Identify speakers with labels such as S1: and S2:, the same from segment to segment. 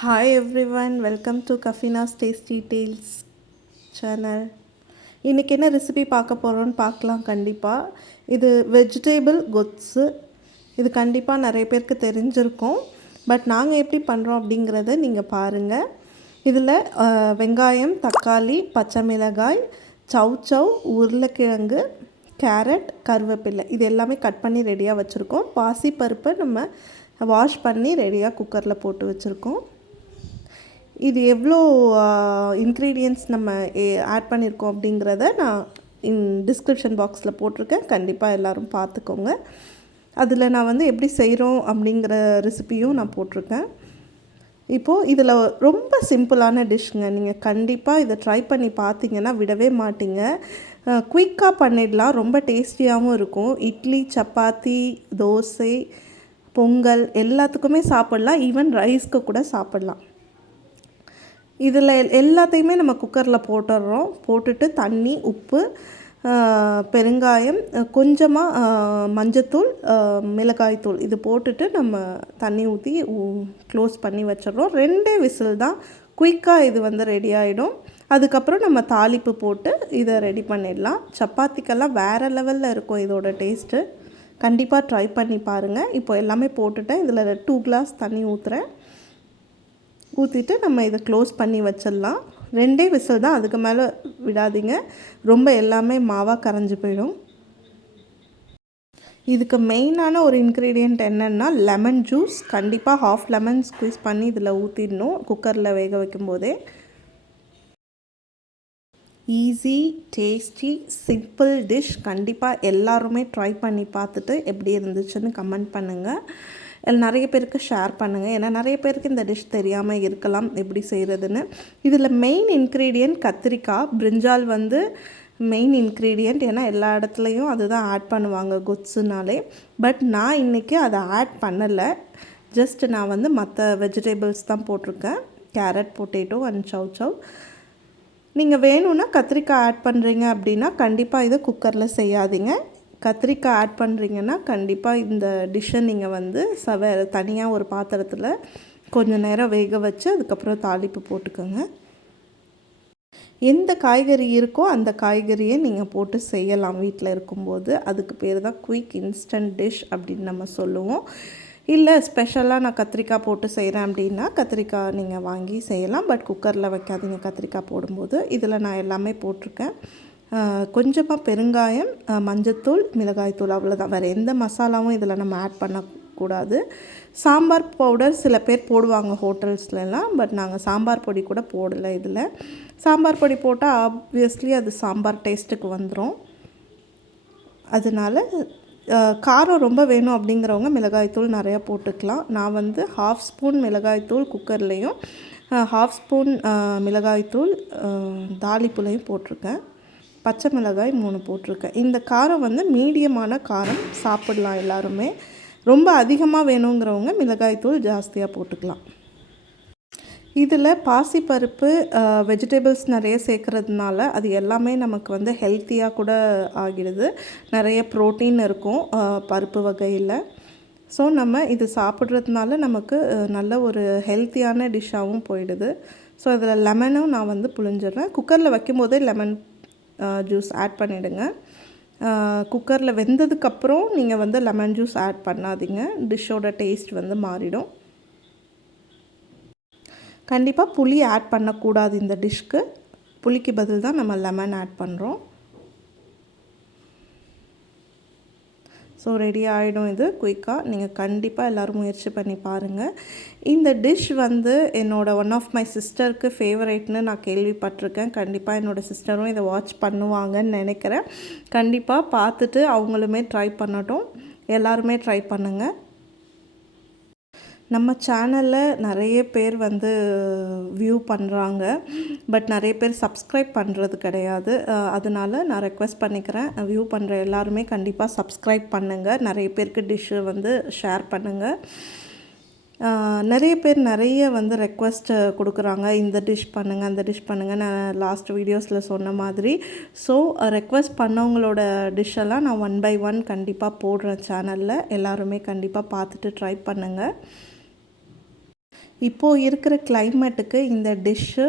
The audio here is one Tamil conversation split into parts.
S1: Hi everyone welcome to கஃபினாஸ் tasty deals channel இன்றைக்கி என்ன ரெசிபி பார்க்க போகிறோன்னு பார்க்கலாம் கண்டிப்பாக இது வெஜிடேபிள் கொத்ஸு இது கண்டிப்பாக நிறைய பேருக்கு தெரிஞ்சிருக்கும். பட் நாங்கள் எப்படி பண்ணுறோம் அப்படிங்கிறத நீங்கள் பாருங்கள் இதில் வெங்காயம் தக்காளி பச்சை மிளகாய் சவ் சவ் உருளைக்கிழங்கு கேரட் கருவேப்பிலை. இது எல்லாமே கட் பண்ணி ரெடியாக வச்சுருக்கோம். பாசிப்பருப்பை நம்ம வாஷ் பண்ணி ரெடியாக குக்கரில் போட்டு வச்சுருக்கோம். இது எவ்வளோ இன்க்ரீடியன்ட்ஸ் நம்ம ஆட் பண்ணியிருக்கோம் அப்படிங்கிறத நான் இன் டிஸ்கிரிப்ஷன் பாக்ஸில் போட்டிருக்கேன். கண்டிப்பாக எல்லோரும் பார்த்துக்கோங்க. அதில் நான் வந்து எப்படி செய்கிறோம் அப்படிங்கிற ரெசிபியும் நான் போட்டிருக்கேன். இப்போது இதில் ரொம்ப சிம்பிளான டிஷ்ங்க நீங்கள் கண்டிப்பாக இதை ட்ரை பண்ணி பார்த்தீங்கன்னா விடவே மாட்டீங்க. குயிக்காக பண்ணிடலாம். ரொம்ப டேஸ்டியாகவும் இருக்கும். இட்லி சப்பாத்தி தோசை பொங்கல் எல்லாத்துக்குமே சாப்பிட்லாம். ஈவன் ரைஸ்க்கு கூட சாப்பிட்லாம். இதில் எல்லாத்தையுமே நம்ம குக்கரில் போட்டுடுறோம். போட்டுட்டு தண்ணி உப்பு பெருங்காயம் கொஞ்சமாக மஞ்சத்தூள் மிளகாய்த்தூள் இது போட்டுட்டு நம்ம தண்ணி ஊற்றி க்ளோஸ் பண்ணி வச்சிடுறோம். ரெண்டே விசில் தான் குயிக்காக இது வந்து ரெடி ஆகிடும் அதுக்கப்புறம் நம்ம தாளிப்பு போட்டு இதை ரெடி பண்ணிடலாம். சப்பாத்திக்கெல்லாம் வேறு லெவலில் இருக்கும் இதோட டேஸ்ட்டு கண்டிப்பாக ட்ரை பண்ணி பாருங்கள் இப்போ எல்லாமே போட்டுட்டேன். இதில் டூ கிளாஸ் தண்ணி ஊற்றுறேன் ஊற்றிட்டு நம்ம இதை க்ளோஸ் பண்ணி வச்சிடலாம். ரெண்டே விசில் தான் அதுக்கு மேலே விடாதீங்க. ரொம்ப எல்லாமே மாவாக கரைஞ்சி போயிடும். இதுக்கு மெயினான ஒரு இன்க்ரீடியண்ட் என்னென்னா லெமன் ஜூஸ் கண்டிப்பாக ஹாஃப் லெமன் ஸ்குவீஸ் பண்ணி இதில் ஊற்றிடணும் குக்கரில் வேக வைக்கும்போதே. ஈஸி டேஸ்டி சிம்பிள் டிஷ் கண்டிப்பாக எல்லாருமே ட்ரை பண்ணி பார்த்துட்டு எப்படி இருந்துச்சுன்னு கமெண்ட் பண்ணுங்கள் நிறைய பேருக்கு ஷேர் பண்ணுங்கள் ஏன்னா நிறைய பேருக்கு இந்த டிஷ் தெரியாமல் இருக்கலாம் எப்படி செய்கிறதுன்னு இதில் மெயின் இன்க்ரீடியன்ட் கத்திரிக்காய். பிரிஞ்சால் வந்து மெயின் இன்க்ரீடியண்ட் ஏன்னா எல்லா இடத்துலையும் அதுதான் ஆட் பண்ணுவாங்க குட்ஸுனாலே பட் நான் இன்றைக்கி அதை ஆட் பண்ணலை. ஜஸ்ட் நான் வந்து மற்ற வெஜிடபிள்ஸ் தான் போட்டிருக்கேன். Carrot potato and chow chow நீங்கள் வேணும்னா கத்திரிக்காய் ஆட் பண்ணுறீங்க அப்படின்னா கண்டிப்பாக இதை குக்கரில் செய்யாதீங்க. கத்திரிக்காய் ஆட் பண்ணுறீங்கன்னா கண்டிப்பாக இந்த டிஷ்ஷை நீங்கள் வந்து சவ தனியாக ஒரு பாத்திரத்தில் கொஞ்சம் நேரம் வேக வச்சு அதுக்கப்புறம் தாளிப்பு போட்டுக்கோங்க. எந்த காய்கறி இருக்கோ அந்த காய்கறியை நீங்கள் போட்டு செய்யலாம் வீட்டில் இருக்கும்போது. அதுக்கு பேர் தான் குயிக் இன்ஸ்டன்ட் டிஷ் அப்படின்னு நம்ம சொல்லுவோம். இல்லை ஸ்பெஷலாக நான் கத்திரிக்காய் போட்டு செய்கிறேன் அப்படின்னா கத்திரிக்காய் நீங்கள் வாங்கி செய்யலாம். பட் குக்கரில் வைக்காதீங்க கத்திரிக்காய் போடும்போது. இதில் நான் எல்லாமே போட்டிருக்கேன். கொஞ்சமாக பெருங்காயம் மஞ்சத்தூள் மிளகாய்த்தூள் அவ்வளோதான் வேறு எந்த மசாலாவும் இதில் நம்ம ஆட் பண்ணக்கூடாது. சாம்பார் பவுடர் சில பேர் போடுவாங்க ஹோட்டல்ஸ்லலாம் பட் நாங்கள் சாம்பார் பொடி கூட போடலை இதில். சாம்பார் பொடி போட்டால் ஆப்வியஸ்லி அது சாம்பார் டேஸ்ட்டுக்கு வந்துடும் அதனால காரம் ரொம்ப வேணும் அப்படிங்கிறவங்க மிளகாய்த்தூள் நிறையா போட்டுக்கலாம். நான் வந்து ஹாஃப் ஸ்பூன் மிளகாய்த்தூள் குக்கர்லேயும் ஹாஃப் ஸ்பூன் மிளகாய்த்தூள் அஹ், தாளிப்புலையும் போட்டிருக்கேன். பச்சை மிளகாய் மூணு போட்டிருக்கேன். இந்த காரம் வந்து மீடியமான காரம் சாப்பிடலாம் எல்லாருமே. ரொம்ப அதிகமாக வேணுங்கிறவங்க மிளகாய்த்தூள் ஜாஸ்தியாக போட்டுக்கலாம். இதில் பாசிப்பருப்பு வெஜிடபிள்ஸ் நிறைய சேர்க்குறதுனால அது எல்லாமே நமக்கு வந்து ஹெல்த்தியாக கூட ஆகிடுது. நிறைய ப்ரோட்டீன் இருக்கும் பருப்பு வகையில். ஸோ நம்ம இது சாப்பிட்றதுனால நமக்கு நல்ல ஒரு ஹெல்த்தியான டிஷ்ஷாகவும் போயிடுது. ஸோ இதில் லெமனும் நான் வந்து புழிஞ்சிடுறேன். குக்கரில் வைக்கும்போதே லெமன் ஜூஸ் ஆட் பண்ணிவிடுங்க குக்கரில் வெந்ததுக்கப்புறம் நீங்கள் வந்து லெமன் ஜூஸ் ஆட் பண்ணாதீங்க. டிஷ்ஷோட டேஸ்ட் வந்து மாறிடும். கண்டிப்பாக புளி ஆட் பண்ணக்கூடாது இந்த டிஷ்க்கு புளிக்கு பதில் தான் நம்ம லெமன் ஆட் பண்ணுறோம் ஸோ ரெடி ஆகிடும் இது குயிக்காக நீங்கள் கண்டிப்பாக எல்லோரும் முயற்சி பண்ணி பாருங்கள் இந்த டிஷ் வந்து என்னோட ஒன் ஆஃப் மை சிஸ்டருக்கு ஃபேவரேட்னு நான் கேள்விப்பட்டிருக்கேன். கண்டிப்பாக என்னோடய சிஸ்டரும் இதை வாட்ச் பண்ணுவாங்கன்னு நினைக்கிறேன். கண்டிப்பாக பார்த்துட்டு அவங்களுமே ட்ரை பண்ணட்டும். எல்லாருமே ட்ரை பண்ணுங்கள் நம்ம சேனலில் நிறைய பேர் வந்து வியூ பண்ணுறாங்க பட் நிறைய பேர் சப்ஸ்கிரைப் பண்ணுறது கிடையாது. அதனால் அதனால நான் ரெக்வெஸ்ட் பண்ணிக்கிறேன். வியூ பண்ணுற எல்லாருமே கண்டிப்பாக சப்ஸ்கிரைப் பண்ணுங்கள் நிறைய பேருக்கு டிஷ்ஷு வந்து ஷேர் பண்ணுங்கள் நிறைய பேர் நிறைய வந்து ரெக்வஸ்ட் கொடுக்குறாங்க. இந்த டிஷ் பண்ணுங்கள் அந்த டிஷ் பண்ணுங்கள் நான் லாஸ்ட் வீடியோஸில் சொன்ன மாதிரி. ஸோ ரெக்வஸ்ட் பண்ணவங்களோட டிஷ்ஷெல்லாம் நான் ஒன் பை ஒன் கண்டிப்பாக போடுறேன் சேனலில் எல்லாருமே கண்டிப்பாக பார்த்துட்டு ட்ரை பண்ணுங்கள் இப்போது இருக்கிற கிளைமேட்டுக்கு இந்த டிஷ்ஷு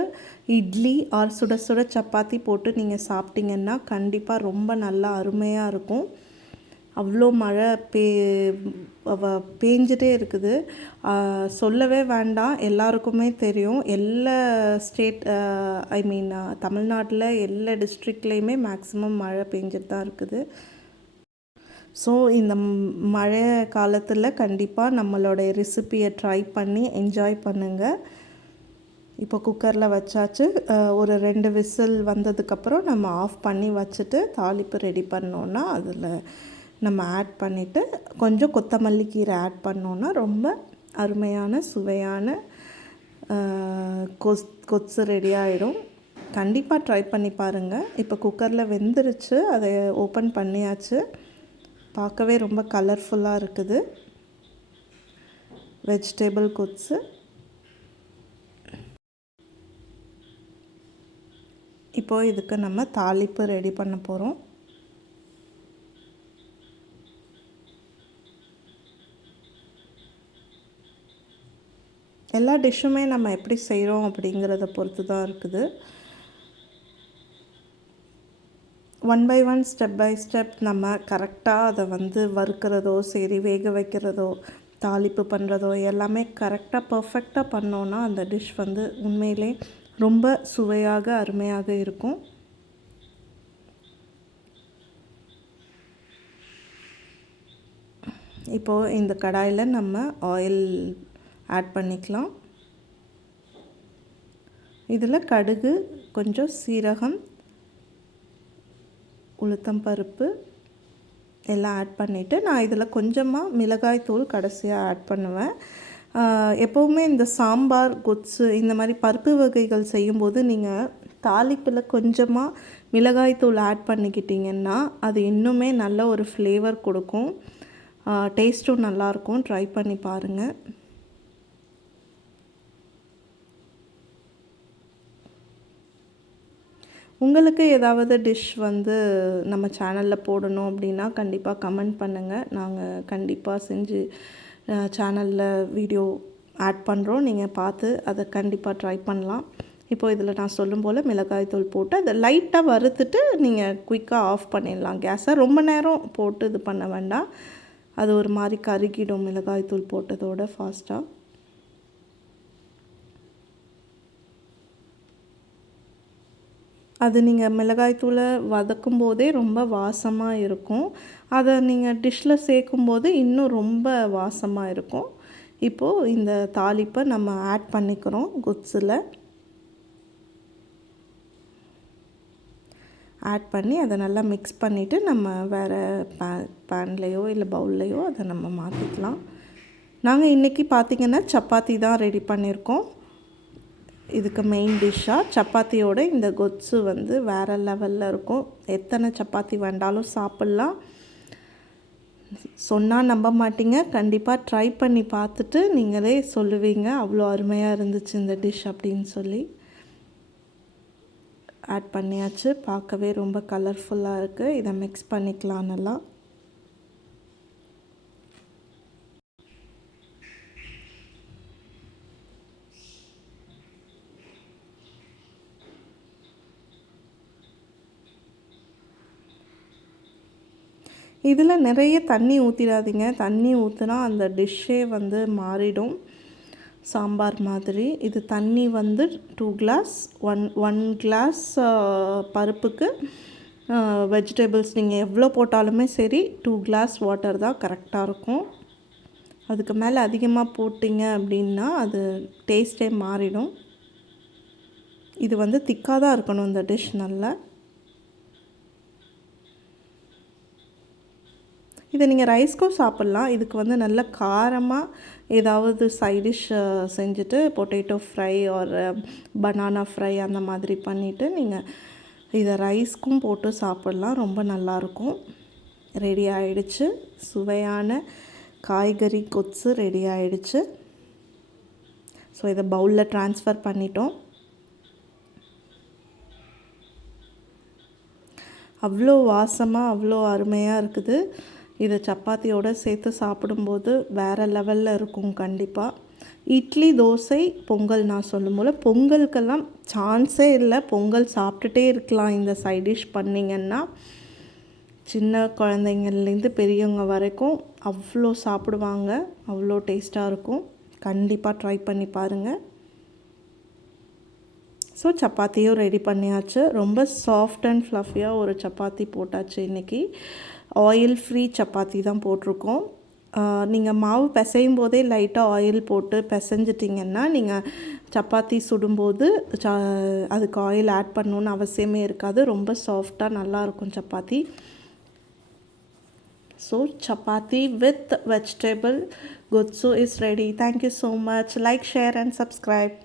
S1: இட்லி ஆர் சுட சுட சப்பாத்தி போட்டு நீங்கள் சாப்பிட்டீங்கன்னா கண்டிப்பாக ரொம்ப நல்லா அருமையாக இருக்கும். அவ்வளோ மழை பே பேஞ்சிட்டே இருக்குது. சொல்லவே வேண்டாம். எல்லாருக்குமே தெரியும். எல்லா ஸ்டேட் ஐ மீன் தமிழ்நாட்டில் எல்லா டிஸ்ட்ரிக்ட்லேயுமே மேக்ஸிமம் மழை பெஞ்சிட்டு தான் இருக்குது. ஸோ இந்த மழை காலத்தில் கண்டிப்பாக நம்மளோடைய ரெசிப்பியை ட்ரை பண்ணி என்ஜாய் பண்ணுங்கள் இப்போ குக்கரில் வச்சாச்சு. ஒரு ரெண்டு விசில் வந்ததுக்கப்புறம் நம்ம ஆஃப் பண்ணி வச்சுட்டு தாளிப்பு ரெடி பண்ணோன்னா அதில் நம்ம ஆட் பண்ணிவிட்டு கொஞ்சம் கொத்தமல்லி கீரை ஆட் பண்ணோன்னா ரொம்ப அருமையான சுவையான கொஸ் கொத்து ரெடி ஆகிடும் கண்டிப்பாக ட்ரை பண்ணி பாருங்கள் இப்போ குக்கரில் வெந்துருச்சு. அதை ஓப்பன் பண்ணியாச்சு. பார்க்கவே ரொம்ப கலர்ஃபுல்லாக இருக்குது. வெஜிடேபிள் கொத்ஸு இப்போ இதுக்கு நம்ம தாளிப்பு ரெடி பண்ண போகிறோம் எல்லா டிஷ்ஷுமே நம்ம எப்படி செய்கிறோம் அப்படிங்கிறத பொறுத்து தான் இருக்குது. One by one step by step நம்ம கரெக்டாக அதை வந்து வறுக்கிறதோ சரி வேக வைக்கிறதோ தாளிப்பு பண்ணுறதோ எல்லாமே கரெக்டாக பர்ஃபெக்டாக பண்ணோன்னா அந்த டிஷ் வந்து உண்மையிலே ரொம்ப சுவையாக அருமையாக இருக்கும். இப்போது இந்த கடாயில் நம்ம ஆயில் ஆட் பண்ணிக்கலாம். இதில் கடுகு கொஞ்சம் சீரகம் உளுத்தம் பருப்பு எல்லாம் ஆட் பண்ணிவிட்டு நான் இதில் கொஞ்சமாக மிளகாய் தூள் கடைசியாக ஆட் பண்ணுவேன். எப்போவுமே இந்த சாம்பார் கொத்ஸு இந்த மாதிரி பருப்பு வகைகள் செய்யும்போது நீங்கள் தாளிப்பில் கொஞ்சமாக மிளகாய் தூள் ஆட் பண்ணிக்கிட்டிங்கன்னா அது இன்னுமே நல்ல ஒரு ஃப்ளேவர் கொடுக்கும். டேஸ்ட்டும் நல்லாயிருக்கும் ட்ரை பண்ணி பாருங்கள் உங்களுக்கு ஏதாவது டிஷ் வந்து நம்ம சேனலில் போடணும் அப்படின்னா கண்டிப்பாக கமெண்ட் பண்ணுங்கள் நாங்கள் கண்டிப்பாக செஞ்சு சேனலில் வீடியோ ஆட் பண்ணுறோம் நீங்கள் பார்த்து அதை கண்டிப்பாக ட்ரை பண்ணலாம். இப்போ இதில் நான் சொல்லும் போல் மிளகாய் தூள் போட்டு அதை லைட்டாக வறுத்துட்டு நீங்கள் குயிக்காக ஆஃப் பண்ணிடலாம். கேஸை ரொம்ப நேரம் போட்டு இது பண்ண வேண்டாம். அது ஒரு மாதிரி கருகிடும் மிளகாய் தூள் போட்டதோட ஃபாஸ்ட்டாக அது நீங்கள் மிளகாய்த்தூளை வதக்கும் போதே ரொம்ப வாசமாக இருக்கும். அதை நீங்கள் டிஷ்ஷில் சேர்க்கும்போது இன்னும் ரொம்ப வாசமாக இருக்கும். இப்போது இந்த தாளிப்பை நம்ம ஆட் பண்ணிக்கிறோம் குட்ஸில். ஆட் பண்ணி அதை நல்லா மிக்ஸ் பண்ணிவிட்டு நம்ம வேறு பே பேன்லேயோ இல்லை பவுல்லையோ அதை நம்ம மாற்றிக்கலாம் நாங்கள் இன்றைக்கி பார்த்திங்கன்னா சப்பாத்தி தான் ரெடி பண்ணியிருக்கோம். இதுக்கு மெயின் டிஷ்ஷாக சப்பாத்தியோட இந்த கொத்ஸு வந்து வேறு லெவலில் இருக்கும். எத்தனை சப்பாத்தி வேண்டாலும் சாப்பிட்லாம். சொன்னால் நம்ப மாட்டீங்க. கண்டிப்பாக ட்ரை பண்ணி பார்த்துட்டு நீங்களே சொல்லுவீங்க. அவ்வளோ அருமையாக இருந்துச்சு இந்த டிஷ் அப்படின்னு சொல்லி. ஆட் பண்ணியாச்சு. பார்க்கவே ரொம்ப கலர்ஃபுல்லாக இருக்குது இதை மிக்ஸ் பண்ணிக்கலாம் நல்லா இதில் நிறைய தண்ணி ஊற்றிடாதீங்க தண்ணி ஊற்றினா அந்த டிஷ்ஷே வந்து மாறிடும். சாம்பார் மாதிரி. இது தண்ணி வந்து two glass one one glass பருப்புக்கு வெஜிடபிள்ஸ் நீங்கள் எவ்வளோ போட்டாலுமே சரி டூ கிளாஸ் வாட்டர் தான் கரெக்டாக இருக்கும். அதுக்கு மேலே அதிகமாக போட்டிங்க அப்படின்னா அது டேஸ்ட்டே மாறிடும். இது வந்து திக்காக தான் இருக்கணும் இந்த டிஷ் நல்லா. இதை நீங்கள் ரைஸ்க்கும் சாப்பிட்லாம். இதுக்கு வந்து நல்ல காரமாக ஏதாவது சைடிஷ் செஞ்சுட்டு பொட்டேட்டோ ஃப்ரை ஒரு பனானா ஃப்ரை அந்த மாதிரி பண்ணிவிட்டு நீங்கள் இதை ரைஸ்க்கும் போட்டு சாப்பிட்லாம். ரொம்ப நல்லாயிருக்கும் ரெடி ஆயிடுச்சு. சுவையான காய்கறி கொத்து ரெடி ஆயிடுச்சு. ஸோ இதை பவுலில் ட்ரான்ஸ்ஃபர் பண்ணிட்டோம். அவ்வளோ வாசமாக அவ்வளோ அருமையாக இருக்குது. இதை சப்பாத்தியோடு சேர்த்து சாப்பிடும்போது வேறு லெவலில் இருக்கும் கண்டிப்பாக இட்லி தோசை பொங்கல் நான் சொல்லும் போல் பொங்கலுக்கெல்லாம் சான்ஸே இல்லை. பொங்கல் சாப்பிட்டுட்டே இருக்கலாம் இந்த சைட் டிஷ் பண்ணிங்கன்னா. சின்ன குழந்தைங்கள்லேருந்து பெரியவங்க வரைக்கும் அவ்வளோ சாப்பிடுவாங்க. அவ்வளோ டேஸ்ட்டாக இருக்கும். கண்டிப்பாக ட்ரை பண்ணி பாருங்கள் ஸோ சப்பாத்தியும் ரெடி பண்ணியாச்சு. ரொம்ப சாஃப்ட் அண்ட் ஃப்ளஃபியாக ஒரு சப்பாத்தி போட்டாச்சு இன்றைக்கி ஆயில் ஃப்ரீ சப்பாத்தி தான் போட்டிருக்கோம். நீங்கள் மாவு பிசையும் போதே லைட்டாக ஆயில் போட்டு பிசைஞ்சிட்டிங்கன்னா நீங்கள் சப்பாத்தி சுடும்போது ச அதுக்கு ஆயில் ஆட் பண்ணணுன்னு அவசியமே இருக்காது. ரொம்ப சாஃப்டாக நல்லாயிருக்கும் chapati. So chapati with vegetable gothsu is ready thank you so much like share and subscribe